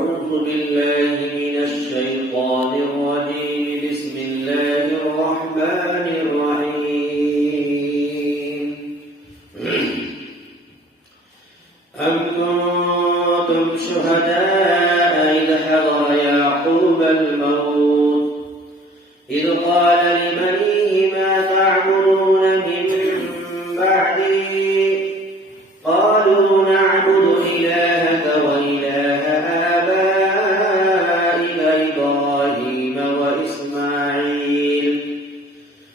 أعوذ بالله من الشيطان الرجيم بسم الله الرحمن الرحيم أم كنتم شهداء إذ حضر يعقوب الموت إذ قال لبنيه ما تعبدون من بعدي قالوا نعبد إلهك وإله آبائك إبراهيم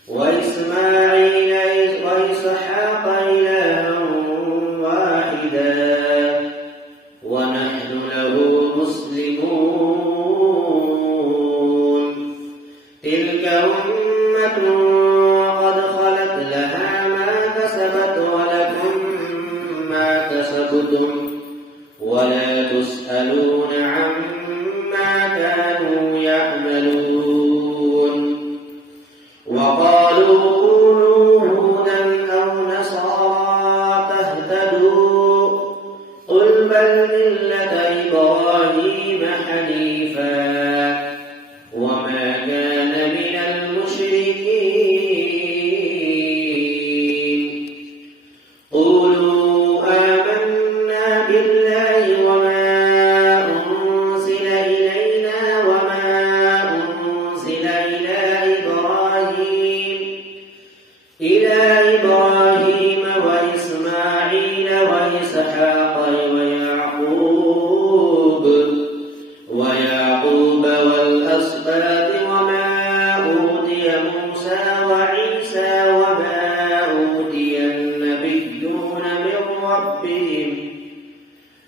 وإسماعيل وإسحاق إلها واحدا ونحن له مسلمون تلك أمة قد خلت لها ما كسبت ولكم ما كسبتم ولا تسألون عما كانوا يعملون وقالوا كونوا هودا أو نصارى تهتدوا قل بل ملة إبراهيم حنيفا وما كان من المشركين قولوا آمنا بالله وما أنزل إلينا وما أنزل إلى إبراهيم وإسماعيل وإسحاق ويعقوب والأسباط وما أوتي موسى وعيسى وما أوتي النبيون من ربهم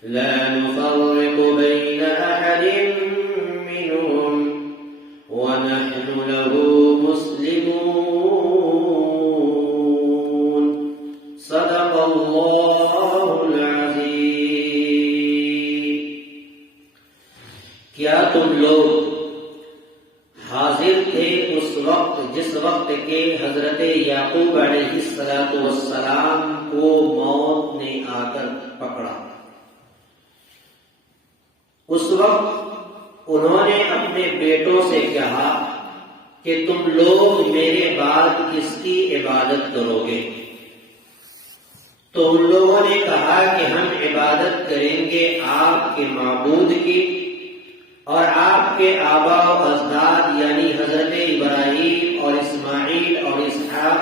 لا نفرق بين أحد منهم ونحن له مسلمون صدق اللہ العظیم۔ کیا تم لوگ حاضر تھے اس وقت جس وقت کے حضرت یعقوب علیہ السلام کو موت نے آ کر پکڑا؟ اس وقت انہوں نے اپنے بیٹوں سے کہا کہ تم لوگ میرے بعد کس کی عبادت کرو گے؟ تو ان لوگوں نے کہا کہ ہم عبادت کریں گے آپ کے معبود کی اور آپ کے آبا و اجداد یعنی حضرت ابراہیم اور اسماعیل اور اسحاق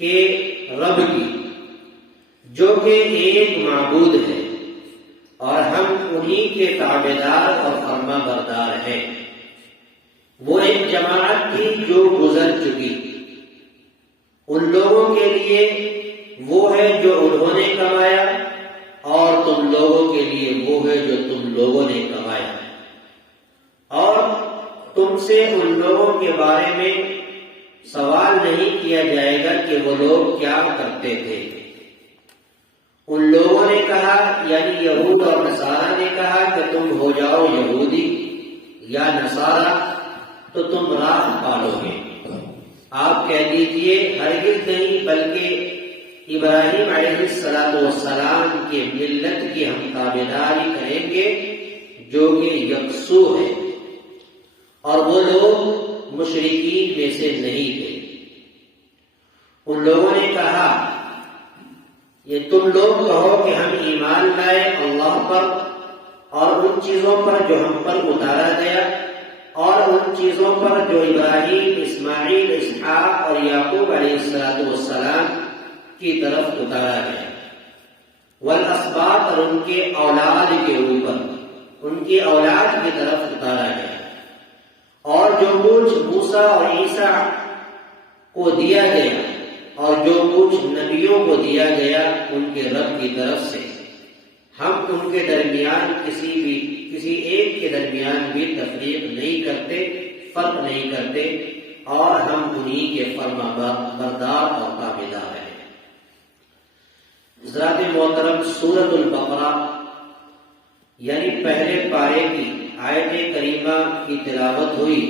کے رب کی، جو کہ ایک معبود ہے، اور ہم انہی کے تابعدار اور فرما بردار ہیں۔ وہ ایک جماعت تھی جو گزر چکی، ان لوگوں کے لیے وہ ہے جو انہوں نے کمایا، اور تم لوگوں کے لیے وہ ہے جو تم لوگوں نے کمایا، اور تم سے ان لوگوں کے بارے میں سوال نہیں کیا جائے گا کہ وہ لوگ کیا کرتے تھے۔ ان لوگوں نے کہا یعنی یہود اور نصارہ نے کہا کہ تم ہو جاؤ یہودی یا نصارہ تو تم راہ پالو گے۔ آپ کہہ دیجئے ہرگز نہیں، بلکہ ابراہیم علیہ السلام کے ملت کی ہم تابعداری کریں گے جو کہ یکسو ہے، اور وہ لوگ مشرکین میں سے نہیں تھے۔ ان لوگوں نے کہا یہ تم لوگ کہو کہ ہم ایمان لائے اللہ پر اور ان چیزوں پر جو ہم پر اتارا گیا، اور ان چیزوں پر جو ابراہیم، اسماعیل، اسحاق اور یعقوب علیہ السلام کی طرف اتارا گیا، والاسباط اور ان کے اولاد کے اوپر، ان کی اولاد کی طرف اتارا گیا، اور جو کچھ موسیٰ اور عیسیٰ کو دیا گیا اور جو کچھ نبیوں کو دیا گیا ان کے رب کی طرف سے، ہم ان کے درمیان کسی ایک کے درمیان بھی تفریق نہیں کرتے، فرق نہیں کرتے، اور ہم انہی کے فرما بردار اور تابعدار ہیں۔ حضرات محترم، سورۃ البقرہ یعنی پہلے پارے کی آیت کریمہ کی تلاوت ہوئی،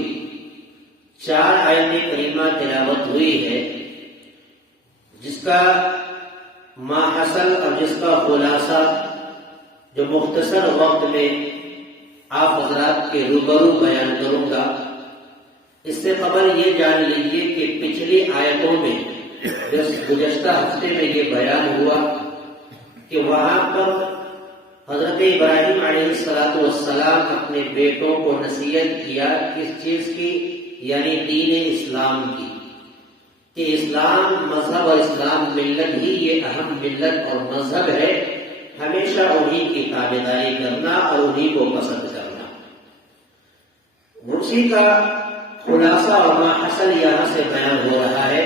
4 آیت کریمہ تلاوت ہوئی ہے، جس کا ماحصل اور جس کا خلاصہ جو مختصر وقت میں آپ حضرات کے روبرو بیان کروں گا۔ اس سے قبل یہ جان لیجیے کہ پچھلی آیتوں میں گزشتہ ہفتے میں یہ بیان ہوا کہ وہاں پر حضرت ابراہیم علیہ السلام اپنے بیٹوں کو نصیحت کیا کس چیز کی، یعنی دین اسلام کی، کہ اسلام مذہب اور اسلام ملت ہی یہ اہم ملت اور مذہب ہے، ہمیشہ انہی کی تابعداری کرنا اور انہی کو پسند کرنا۔ اسی کا خلاصہ اور ماحصل یہاں سے بیان ہو رہا ہے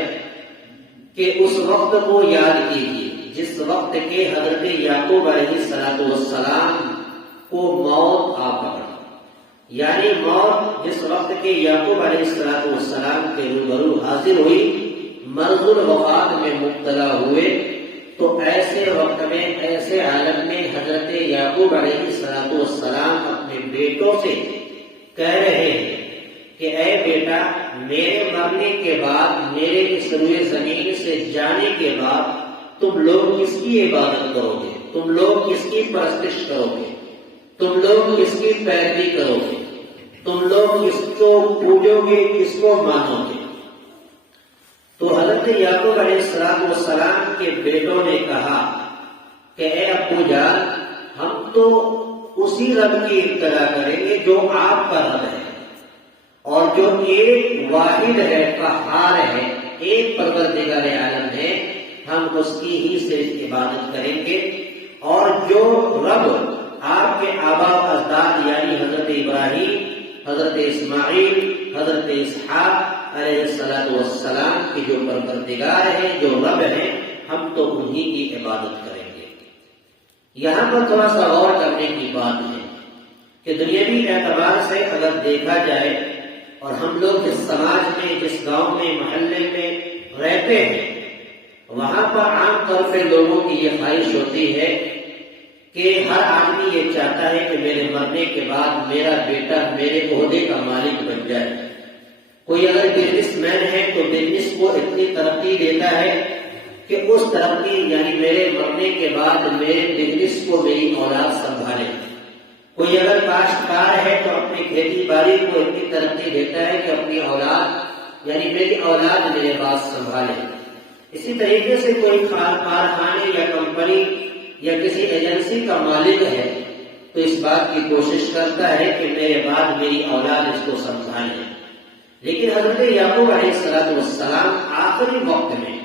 کہ اس وقت کو یاد کیجیے جس وقت کے حضرت یعقوب علیہ السلام کو موت آ پکڑی، یعنی موت جس وقت کے یعقوب علیہ السلام کے روبرو حاضر ہوئی، مرض الوفات میں مبتلا ہوئے، تو ایسے وقت میں ایسے عالم میں حضرت یعقوب علیہ السلام اپنے بیٹوں سے کہہ رہے ہیں کہ اے بیٹا، میرے مرنے کے بعد، میرے اس روئے زمین سے جانے کے بعد تم لوگ کس کی عبادت کرو گے، تم لوگ کس کی پرستش کرو گے، تم لوگ کس کی پیروی کرو گے، تم لوگ کس کو پوجو گے، کس کو مانو گے۔ تو حضرت یعقوب علیہ السلام کے بیٹوں نے کہا کہ اے ابو جان، ہم تو اسی رب کی ابتدا کریں گے جو آپ کا رب ہے اور جو ایک واحد ہے، قہار ہے، ایک پروردگار عالم ہے، ہم اس کی ہی صرف عبادت کریں گے، اور جو رب آپ کے آبا و اجداد یعنی حضرت ابراہیم، حضرت اسماعیل، حضرت اسحاق علیہ السلام کی جو پروردگار ہیں، جو رب ہیں، ہم تو انہی کی عبادت کریں گے۔ یہاں پر تھوڑا سا غور کرنے کی بات ہے کہ دنیاوی اعتبار سے اگر دیکھا جائے اور ہم لوگ جس سماج میں، جس گاؤں میں، محلے میں رہتے ہیں، وہاں پر عام طور پہ لوگوں کی یہ خواہش ہوتی ہے کہ ہر آدمی یہ چاہتا ہے کہ میرے مرنے کے بعد میرا بیٹا میرے عہدے کا مالک بن جائے۔ کوئی اگر بزنس مین ہے تو بزنس کو اتنی ترقی دیتا ہے کہ اس ترقی یعنی میرے مرنے کے بعد میرے بزنس کو میری اولاد سنبھالے۔ کوئی اگر کاشتکار ہے تو اپنی کھیتی باڑی کو اتنی ترقی دیتا ہے کہ اپنی اولاد یعنی میری اولاد میرے بعد سنبھالے۔ اسی طریقے سے کوئی کارخانے یا کمپنی یا کسی ایجنسی کا مالک ہے تو اس بات کی کوشش کرتا ہے کہ میرے بعد میری اولاد اس کو سنبھالے۔ لیکن حضرت یعقوب علیہ السلام آخری وقت میں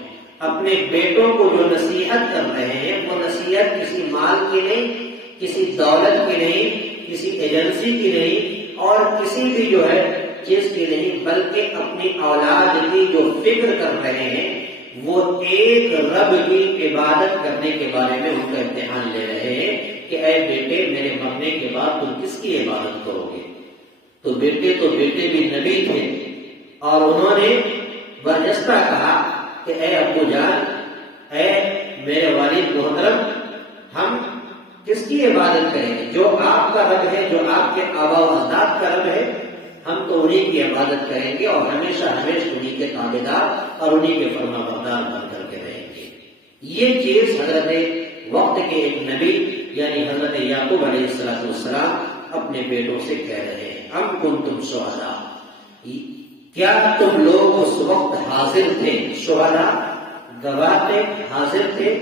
اپنے بیٹوں کو جو نصیحت کر رہے ہیں، وہ نصیحت کسی مال کی نہیں، کسی دولت کی نہیں، کسی ایجنسی کی نہیں، اور کسی بھی جو ہے چیز کی نہیں، بلکہ اپنی اولاد کی جو فکر کر رہے ہیں وہ ایک رب کی عبادت کرنے کے بارے میں ان کا امتحان لے رہے ہیں کہ اے بیٹے، میرے مرنے کے بعد تم کس کی عبادت کرو گے؟ تو بیٹے بھی نبی تھے اور انہوں نے برجستہ کہا کہ اے ابو جان، اے میرے والد محترم، ہم کس کی عبادت کریں گے؟ جو آپ کا رب ہے، جو آپ کے آبا و اجداد کا رب ہے، ہم تو انہی کی عبادت کریں گے اور ہمیشہ انہی کے تابعدار اور انہی کے فرما بردار بن کر کے رہیں گے۔ یہ چیز حضرت وقت کے ایک نبی یعنی حضرت یعقوب علیہ السلام اپنے بیٹوں سے کہہ رہے ہیں۔ ام کنتم شہداء، کیا تم لوگ اس وقت حاضر تھے؟ شہداء گواہ تھے، حاضر تھے۔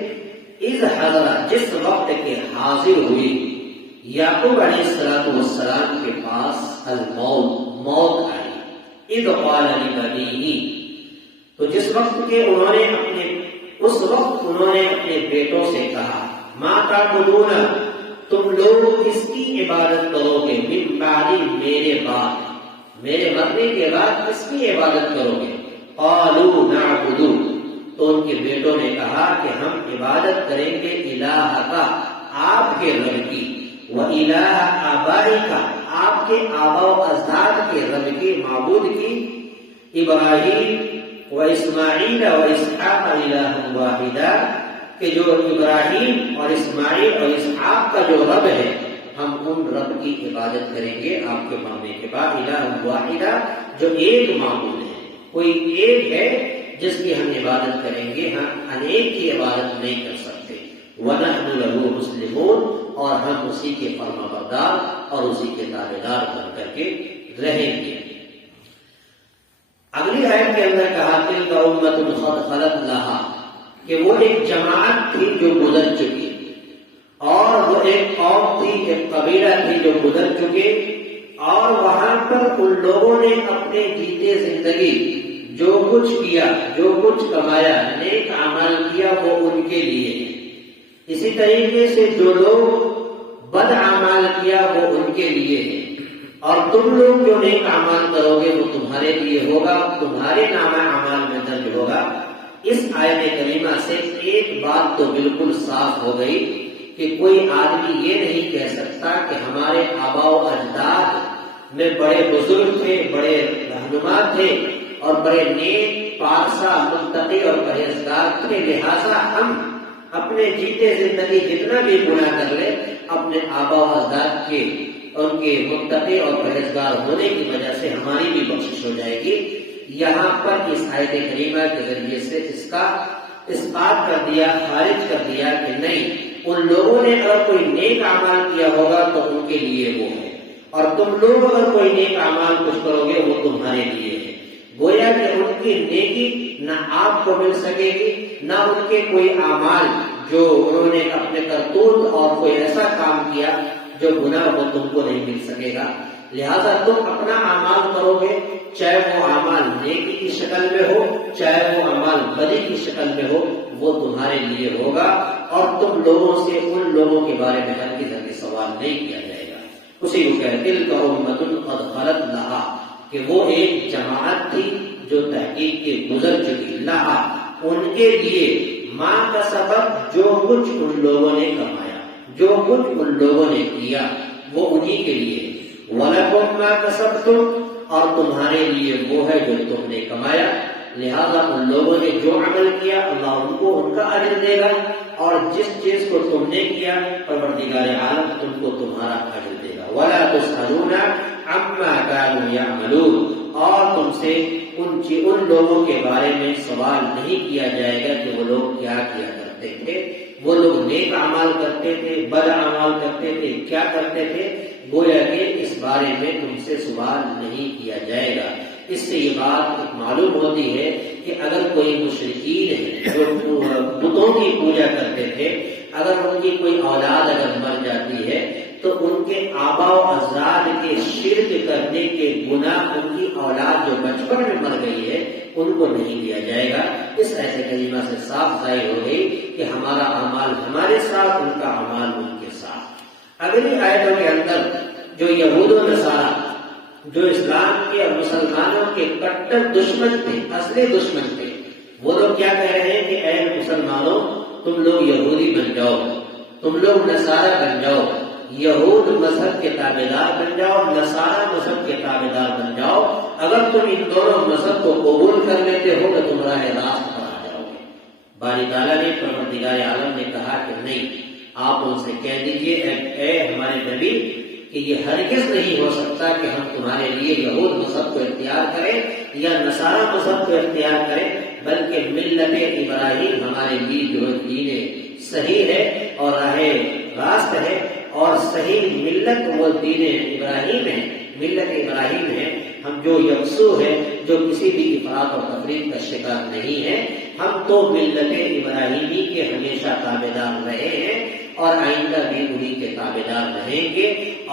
اذ حضر، جس وقت کے حاضر ہوئی یعقوب علیہ السلام کے پاس موت آئی۔ اذ قال لبنیہ، تو جس وقت کے اس وقت انہوں نے اپنے بیٹوں سے کہا، ما تعبدون، تم لوگ کس کی عبادت کرو گے؟ من بعدی، میرے بعد، میرے مرنے کے بعد کس کی عبادت کرو گے؟ قالوا نعبد، تو ان کے بیٹوں نے کہا کہ ہم عبادت کریں گے الہ کا، آپ کے رب کی، وَإِلَٰهَ آبَائِكَ، آپ کے آبا و اجداد کے رب کی، معبود کی، ابراہیم و اسماعیل و اسحاق الہ واحدہ، کہ جو ابراہیم اور اسماعیل اور اسحاق کا جو رب ہے، ہم ان رب کی عبادت کریں گے آپ کے مرنے کے بعد، الہ واحدہ، جو ایک معبود ہے، کوئی ایک ہے جس کی ہم عبادت کریں گے، ہم انیک کی عبادت نہیں کر سکتے۔ وَنَحْنُ لَهُ مُسْلِمُونَ، اور ہم اسی کے فرما بردار اور اسی کے تابعدار بن کر کے رہیں گے۔ اگلی آیت کے اندر کہا تلک امۃ قد خلت لہا، کہ وہ ایک جماعت تھی جو گزر چکی، اور وہ ایک قوم تھی، ایک قبیلہ تھی جو گزر چکے، اور وہاں پر ان لوگوں نے اپنے جیتے زندگی جو کچھ کیا، جو کچھ کمایا، نیک اعمال کیا، وہ ان کے لیے ہے۔ اسی طریقے سے جو لوگ بد اعمال کیا وہ ان کے لیے ہے، اور تم لوگ جو نیک اعمال کرو گے وہ تمہارے لیے ہوگا، تمہارے نامہ اعمال میں درج ہوگا۔ اس آیت کریمہ سے ایک بات تو بالکل صاف ہو گئی کہ کوئی آدمی یہ نہیں کہہ سکتا کہ ہمارے آباء و اجداد میں بڑے بزرگ تھے، بڑے رہنما تھے، اور بڑے نیک، پارسا، متقی اور پرہیزگار تھے، لہذا ہم اپنے جیتے زندگی جتنا بھی گناہ کر لیں اپنے آباء و اجداد کے، ان کے متقی اور پرہیزگار ہونے کی وجہ سے ہماری بھی بخشش ہو جائے گی۔ یہاں پر اس آیت کریمہ کے ذریعے سے اس کا اثبات کر دیا، خارج کر دیا کہ نہیں، ان لوگوں نے اگر کوئی نیک اعمال کیا ہوگا تو ان کے لیے وہ ہے، اور تم لوگ اگر کوئی نیک اعمال کچھ کرو گے وہ تمہارے لیے ہے۔ گویا کہ ان کی نیکی نہ آپ کو مل سکے گی، نہ ان کے کوئی اعمال جو انہوں نے اپنے کرتوت اور کوئی ایسا کام کیا جو گناہ وہ تم کو نہیں مل سکے گا۔ لہذا تم اپنا اعمال کرو گے، چاہے وہ اعمال نیکی کی شکل میں ہو، چاہے وہ اعمال بدی کی شکل میں ہو، وہ تمہارے لیے ہوگا، اور تم لوگوں سے ان لوگوں کے بارے میں ہرگز سوال نہیں کیا جائے گا۔ اسی کو کہتے ہیں تلک امۃ قد خلت لہا، کہ وہ ایک جماعت تھی جو تحقیق کے گزر چکی، لہا ان کے لیے، ماں کا سبب جو کچھ ان لوگوں نے کمایا، جو کچھ ان لوگوں نے کیا وہ انہی کے لیے، وَلَكُمْ مَا كَسَبْتُمْ، اور تمہارے لیے وہ ہے جو تم نے کمایا۔ لہذا ان لوگوں نے جو عمل کیا اللہ ان کو ان کا اجر دے گا، اور جس چیز کو تم نے کیا پروردگار عالم تم کو تمہارا اجر دے گا۔ وَلَا تُسْأَلُونَ عَمَّا كَانُوا يَعْمَلُونَ، اور تم سے ان لوگوں کے بارے میں سوال نہیں کیا جائے گا کہ وہ لوگ کیا کیا کرتے تھے، وہ لوگ نیک اعمال کرتے تھے، بد اعمال کرتے تھے، کیا کرتے تھے، گویا کہ اس بارے میں تم سے سوال نہیں کیا جائے گا۔ اس سے یہ بات معلوم ہوتی ہے کہ اگر کوئی مشرکین ہے جو بتوں کی پوجا کرتے تھے، اگر ان کی کوئی اولاد اگر مر جاتی ہے تو ان کے آباء و اجداد کے شرک کرنے کے گناہ ان کی اولاد جو بچپن میں مر گئی ہے ان کو نہیں دیا جائے گا۔ اس ایسے کریمہ سے صاف ظاہر ہو گئی کہ ہمارا اعمال ہمارے ساتھ، ان کا اعمال ان کے ساتھ۔ اگلی آیتوں کے اندر جو یہود و نصارہ جو اسلام کے اور مسلمانوں کے کٹر دشمن تھے، اصلی دشمن تھے، وہ لوگ کیا کہہ رہے ہیں کہ اے مسلمانوں تم لوگ یہودی بن جاؤ، تم لوگ نصارہ بن جاؤ، یہود مذہب کے تابعدار بن جاؤ، نصارہ مذہب کے تابعدار بن جاؤ۔ اگر تم ان دونوں مذہب کو قبول کر لیتے ہو تو تم راہ راست پر آ جاؤ گے۔ باری تعالیٰ نے، پروردگار عالم نے کہا کہ نہیں، آپ ان سے کہہ دیجئے اے ہمارے نبی کہ یہ ہرگز نہیں ہو سکتا کہ ہم تمہارے لیے یہود مذہب کو اختیار کریں یا نصارہ مذہب کو اختیار کریں، بلکہ ملت ابراہیم ہمارے لیے جو دین صحیح ہے اور راہ راست ہے، اور صحیح ملت وہ دین ابراہیم ہے، ملت ابراہیم ہے۔ ہم جو یکسو ہے، جو کسی بھی افراط اور تفریق کا شکار نہیں ہے، ہم تو ملت ابراہیمی کے ہمیشہ تابعدار رہے ہیں اور آئندہ بھی انہی کے تابعدار رہیں گے،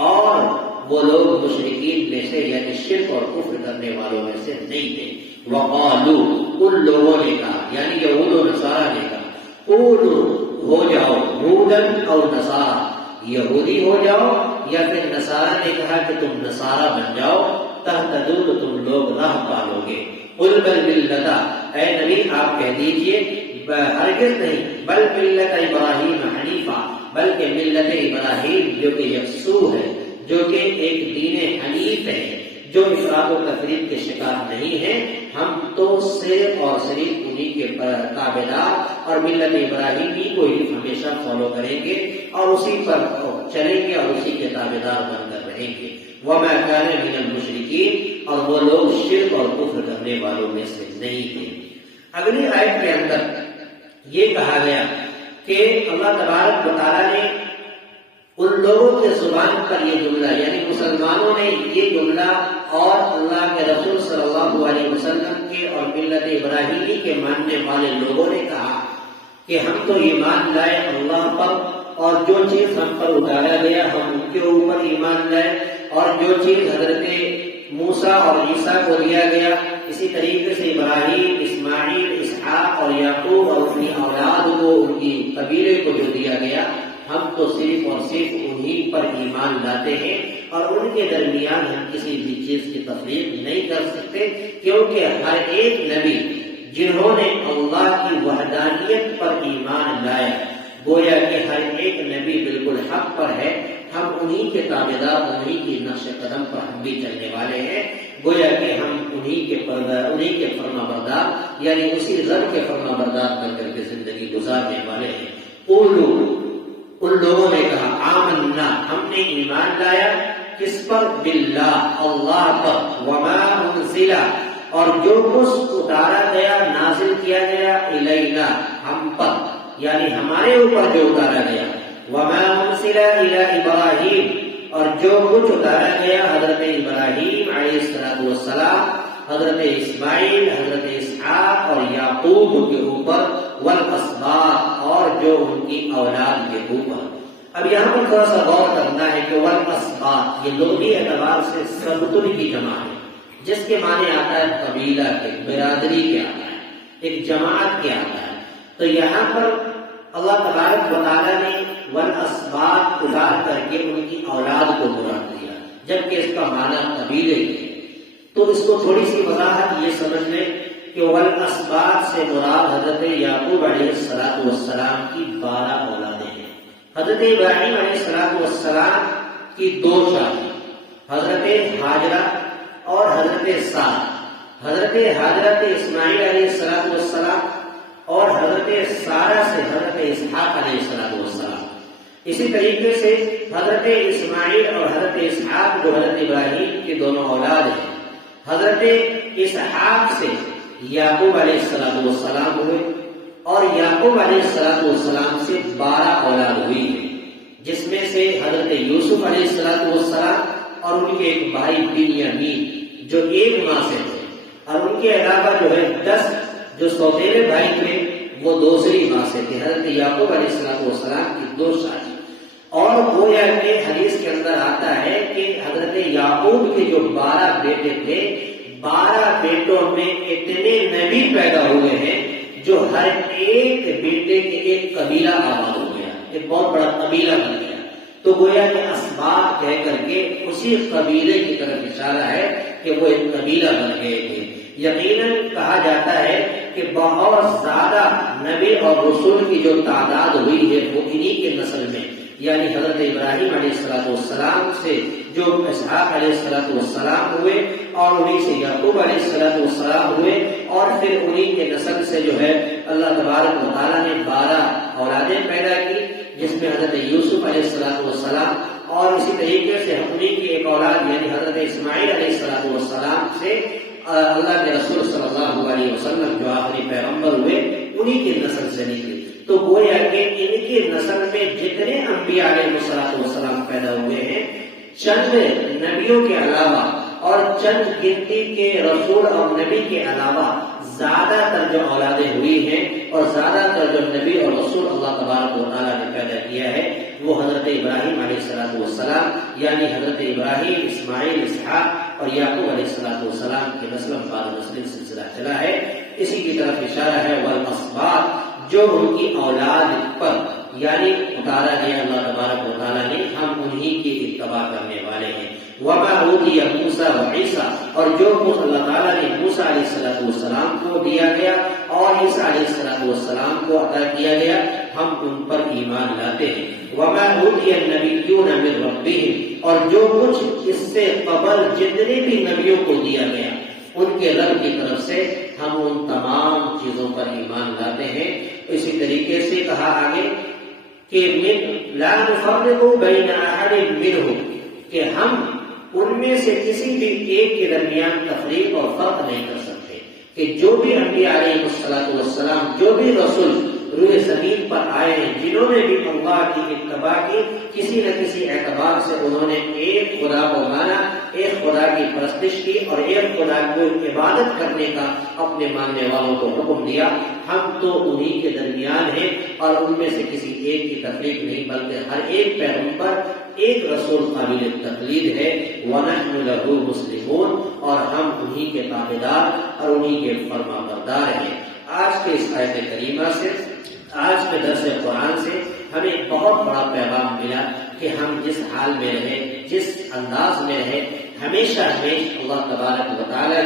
اور وہ لوگ مشرکین میں سے یعنی شرک اور کفر کرنے والوں میں سے نہیں تھے۔ وقالو، ان لوگوں نے کہا یعنی یہود و نصارہ نے کہا، قولو، ہو جاؤ، ہودن اور نصارہ، یہودی ہو جاؤ، یا پھر نصارہ نے کہا کہ تم نصارہ بن جاؤ، تہتدوا، تو تم لوگ راہ پالو گے۔ قل بل ملت، اے نبی آپ کہہ دیجئے ہرگز نہیں، بل ملت ابراہیم حنیفہ، بلکہ ملت ابراہیم جو کہ یکسو ہے، جو کہ ایک دین حنیف ہے، جو افراط و تفریق کے شکار نہیں ہے، ہم تو صرف اور صرف انہی کے تابعدار اور ملت ابراہیمی کو ہی ہمیشہ فالو کریں گے اور اسی پر چلیں گے اور اسی کے تابعدار بن کر رہیں گے۔ وَمَا كَانَ مِنَ الْمُشْرِكِينَ، اور وہ لوگ شرک اور کفر کرنے والوں میں سے نہیں تھے۔ اگلی آیت کے اندر یہ کہا گیا کہ اللہ تبارک و تعالیٰ نے ان کے زبان پر یہ جملہ، یعنی مسلمانوں نے یہ جملہ اور اللہ کے رسول صلی اللہ علیہ وسلم کے اور ملت ابراہیمی کے ماننے والے لوگوں نے کہا کہ ہم تو ایمان لائے اللہ پر، اور جو چیز ہم پر اتارا گیا ہم ان کے اوپر ایمان لائے، اور جو چیز حضرت موسیٰ اور عیسیٰ کو دیا گیا اسی طریقے سے ابراہیم، اسماعیل، اسحاق اور یعقوب اور اپنی اولاد کو، ان کی قبیلے کو جو دیا گیا، ہم تو صرف اور صرف انہی پر ایمان لاتے ہیں، اور ان کے درمیان ہم کسی بھی چیز کی تفریق نہیں کر سکتے، کیونکہ ہر ایک نبی جنہوں نے اللہ کی وحدانیت پر ایمان لایا، گویا کہ ہر ایک نبی بالکل حق پر ہے، ہم انہی کے تابعدار، انہی کی نقش قدم پر ہم بھی چلنے والے ہیں، گویا کہ ہم انہی کے فرما بردار، یعنی اسی رب کے فرما بردار بن کر کے زندگی گزارنے والے ہیں۔ ان لوگوں نے کہا آمنا، ہم نے ایمان لایا، کس پر؟ باللہ، اللہ پر، وما انزل، اور جو کچھ اتارا گیا، نازل کیا گیا، الینا، ہم پر، یعنی ہمارے اوپر جو اتارا گیا، وما انزل الی ابراہیم، اور جو کچھ اتارا گیا حضرت ابراہیم علیہ السلام، حضرت اسماعیل، حضرت اسحاق اور یعقوب کے اوپر، والاسباط، اور جو ان کی اولاد کے اوپر۔ اب یہاں پر تھوڑا سا غور کرنا ہے کہ والاسباط یہ لغوی اعتبار سے سبتن کی جمع ہے، جس کے معنی آتا ہے قبیلہ کے، برادری کے آتا ہے، ایک جماعت کے آتا ہے۔ تو یہاں پر اللہ تبارک و تعالیٰ نے والاسباط ادار کر کے ان کی اولاد کو مراد دیا، جبکہ اس کا معنی قبیلے کے۔ تو اس کو تھوڑی سی وضاحت یہ سمجھ لیں کہ والاسباط سے مراد حضرت یعقوب علیہ السلام کی 12 اولادیں ہیں۔ حضرت ابراہیم علیہ السلام کی 2 شادی، حضرت ہاجرہ اور حضرت سارہ، حضرت ہاجرہ سے اسماعیل علیہ السلام اور حضرت سارہ سے حضرت اسحاق علیہ السلام۔ اسی طریقے سے حضرت اسماعیل اور حضرت اسحاق جو حضرت ابراہیم کے دونوں اولاد ہیں، حضرت اسحاق سے یعقوب علیہ السلام ہوئے، اور یعقوب علیہ السلام سے 12 اولاد ہوئی ہے، جس میں سے حضرت یوسف علیہ السلام اور ان کے ایک بھائی بنیامین جو ایک ماں سے تھے، اور ان کے علاوہ جو ہے 10 جو سوتیلے بھائی تھے وہ دوسری ماں سے تھے۔ حضرت یعقوب علیہ السلام کی 2 شادی، اور گویا کہ حدیث کے اندر آتا ہے کہ حضرت یعقوب کے جو 12 بیٹے تھے، 12 بیٹوں میں اتنے نبی پیدا ہوئے ہیں جو ہر ایک بیٹے کے ایک قبیلہ آباد ہو گیا، ایک بہت بڑا قبیلہ بن گیا۔ تو گویا کہ اسباط کہہ کر کے اسی قبیلے کی طرف اشارہ ہے کہ وہ ایک قبیلہ بن گئے تھے۔ یقیناً کہا جاتا ہے کہ بہت زیادہ نبی اور رسول کی جو تعداد ہوئی ہے وہ انہی کے نسل میں، یعنی حضرت ابراہیم علیہ السلام سے جو اسحاق علیہ السلام ہوئے، اور انہی سے یعقوب علیہ السلام ہوئے، اور پھر انہی کے نسل سے جو ہے اللہ تبارک و تعالیٰ نے 12 اولادیں پیدا کی، جس میں حضرت یوسف علیہ السلام، اور اسی طریقے سے انہی کی ایک اولاد یعنی حضرت اسماعیل علیہ السلام سے اللہ کے رسول صلی اللہ علیہ وسلم جو آخری پیغمبر ہوئے انہی کی نسل سے نکلی۔ تو گویا کہ ان کی نسل میں جتنے انبیاء علیہ السلام پیدا ہوئے ہیں، چند نبیوں کے علاوہ اور چند گنتی کے رسول اور نبی کے علاوہ زیادہ تر جو اولادیں ہوئی ہیں اور زیادہ تر جو نبی اور رسول اللہ تبارک و تعالیٰ نے پیدا کیا ہے وہ حضرت ابراہیم علیہ السلام، یعنی حضرت ابراہیم، اسماعیل، اسحاق اور یعقوب علیہ السلام کے نسل بعد نسل سلسلہ چلا ہے۔ اسی کی طرف اشارہ ہے والاسباط، جو ان کی اولاد پر یعنی اتارا گیا اللہ تبارک و تعالیٰ نے، ہم انہی کی اتباع کرنے والے ہیں۔ وما اوتي موسیٰ و عیسیٰ، اور جو کچھ اللہ تعالیٰ نے موسیٰ علیہ السلام کو دیا گیا اور عیسیٰ علیہ السلام کو عطا کیا گیا، ہم ان پر ایمان لاتے ہیں۔ وما اوتي النبیون من ربهم، اور جو کچھ اس سے قبل جتنے بھی نبیوں کو دیا گیا ان کے رب کی طرف سے، ہم ان تمام چیزوں پر ایمان لاتے ہیں۔ اسی طریقے سے کہا آگے کہ لا نفرق بین احد منهم، کہ ہم ان میں سے کسی بھی ایک کے درمیان تفریق اور فرق نہیں کر سکتے، کہ جو بھی انبیاء علیہ السلام، جو بھی رسول روئے زمین پر آئے ہیں، جنہوں نے بھی اللہ کی اتباع کی، کسی نہ کسی اعتبار سے انہوں نے ایک خدا کو مانا، ایک خدا کی پرستش کی اور ایک خدا کو عبادت کرنے کا اپنے ماننے والوں کو حکم دیا۔ ہم تو انہی کے درمیان ہیں اور ان میں سے کسی ایک کی تفریق نہیں، بلکہ ہر ایک پیغمبر ایک رسول قابل تقلید ہے۔ وَنَحْنُ لَهُ مُسْلِمُونَ، اور ہم انہی کے تابعدار اور انہی کے فرما بردار ہیں۔ آج کے اس آیت کریمہ سے، آج کے درس قرآن سے ہمیں بہت بڑا پیغام ملا کہ ہم جس حال میں رہے، جس انداز میں رہے، ہمیشہ اللہ تبارک و تعالیٰ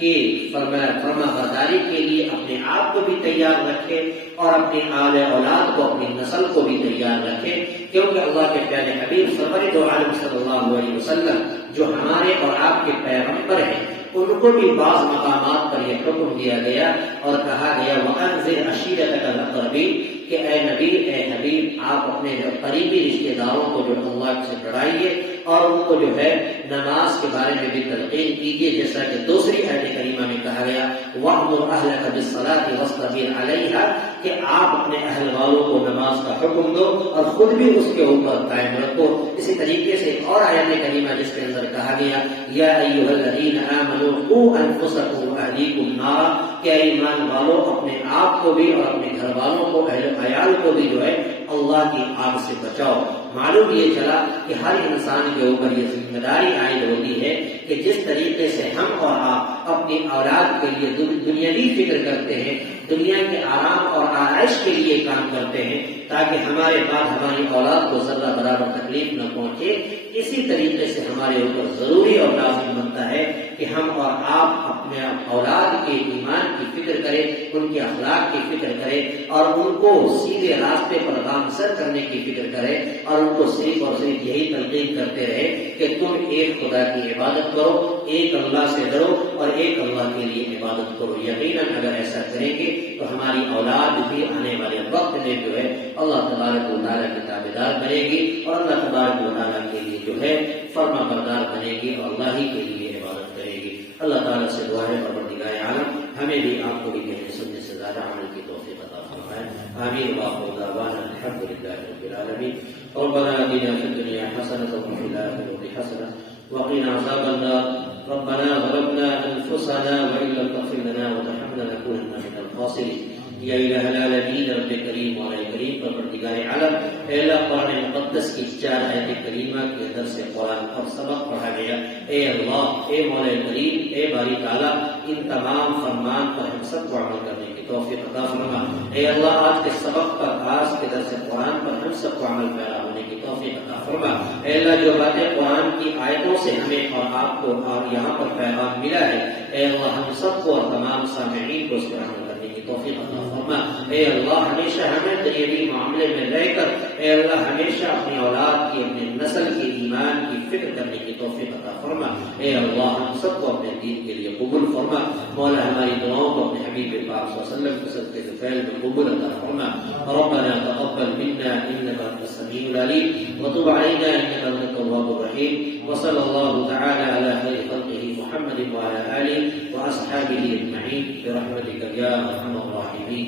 کی فرما برداری کے لیے اپنے آپ کو بھی تیار رکھے اور اپنی آل اولاد کو، اپنی نسل کو بھی تیار رکھے، کیونکہ اللہ کے پیارے حبیب سرور دو عالم صلی اللہ علیہ وسلم جو ہمارے اور آپ کے پیغمبر ہیں، ان کو بھی بعض مقامات پر یہ حکم دیا گیا اور کہا گیا وَأَنذِرْ عَشِيرَتَكَ الْأَقْرَبِينَ کہ اے نبی، اے حبیب، آپ اپنے قریبی رشتے داروں کو جو اللہ سے ڈرائیے اور ان کو جو ہے نماز کے بارے میں بھی تلقین کیجیے، جیسا کہ دوسری آیت کریمہ میں کہا گیا وَأْمُرْ أَهْلَكَ بِالصَّلَاةِ وَاصْطَبِرْ عَلَيْهَا کہ آپ اپنے اہل والوں کو نماز کا حکم دو اور خود بھی اس کے اوپر قائم رکھو۔ اسی طریقے سے اور آیت کریمہ جس کے اندر کہا گیا یا ایھا الذین آمنوا قوا انفسکم واہلیکم نارا کہ ایمان والو اپنے آپ کو بھی اور اپنے گھر والوں کو، اہل عیال کو بھی جو ہے اللہ کی آگ سے بچاؤ۔ معلوم یہ چلا کہ ہر انسان کے اوپر یہ ذمہ داری عائد ہوتی ہے کہ جس طریقے سے ہم اور آپ اپنی اولاد کے لیے دنیاوی فکر کرتے ہیں، دنیا کے آرام اور آرائش کے لیے کام کرتے ہیں تاکہ ہمارے بعد ہماری اولاد کو ذرہ برابر تکلیف نہ پہنچے، اسی طریقے سے ہمارے اوپر ضروری اور لازم بنتا ہے کہ ہم اور آپ اپنے اولاد کے ایمان کی فکر کریں، ان کے اخلاق کی فکر کریں اور ان کو سیدھے راستے پر گامزن کرنے کی فکر کریں اور ان کو صرف اور صرف یہی تلقین کرتے رہے کہ تم ایک خدا کی عبادت کرو، ایک اللہ سے ڈرو اور ایک اللہ کے لیے عبادت کرو۔ یقیناً اگر ایسا کریں گے تو ہماری اولاد بھی آنے والے وقت میں جو ہے اللہ تبارک و تعالیٰ کی تابعدار بنے گی اور اللہ تبارک و تعالیٰ کے لیے جو ہے فرما بردار بنے گی اور اللہ ہی کے لیے عبادت کرے گی۔ اللہ تعالیٰ سے دعا ہے پروردگار عالم ہمیں بھی آپ کو بھی کہنے سننے سے زیادہ عمل کی توفیق عطا فرمائے۔ آمین وآخر دعوانا الحمد للہ رب العالمین۔ ربنا آتنا فی الدنیا حسنة وفی الآخرة حسنة وقنا عذاب النار۔ ربنا ظلمنا انفسنا وان لم تغفر لنا وترحمنا لنكونن من الخاسرین۔ یا الہ العالمین رب کریم مولا کریم پروردگار عالم، اے اللہ قرآن مقدس کی 4 آیت کریمہ کے اندر سے قرآن اور سبق پڑھا گیا، اے اللہ، اے مولا کریم، اے باری تعالیٰ، ان تمام فرمان پر ہم سب کو عمل کرنے کی توفیق عطا فرما۔ اے اللہ آج کے سبق پر، آج کے درس قرآن پر ہم سب کو عمل پیرا ہونے کی توفیق عطا فرما۔ اے اللہ جو باتیں قرآن کی آیتوں سے ہمیں اور آپ کو اور یہاں پر پیغام ملا ہے، اے اللہ ہم سب کو اور تمام سامعین کو اس پر عمل کرنے کی توفیق عطا فرما۔ اے اللہ ہمیشہ ہمیں طیبی معاملے میں رہ کر، اے اللہ ہمیشہ اپنی اولاد کی، اپنے نسل کے ایمان کی فکر کرنے کی توفیق عطا فرما۔ اے اللہ ہم سب کو اپنے دین کے لیے قبول فرما۔ مولا ہماری دعاؤں کو اپنے حبیب پاک صلی اللہ علیہ وسلم کے صدقے سے فعل میں قبول عطا فرما۔ ربنا تقبل منا انك انت السميع العليم وتب علينا انك انت التواب الرحيم، وصلى الله تعالى على خير خلقه محمد وعلى آله وأصحابه أجمعين برحمتك يا أرحم الراحمين.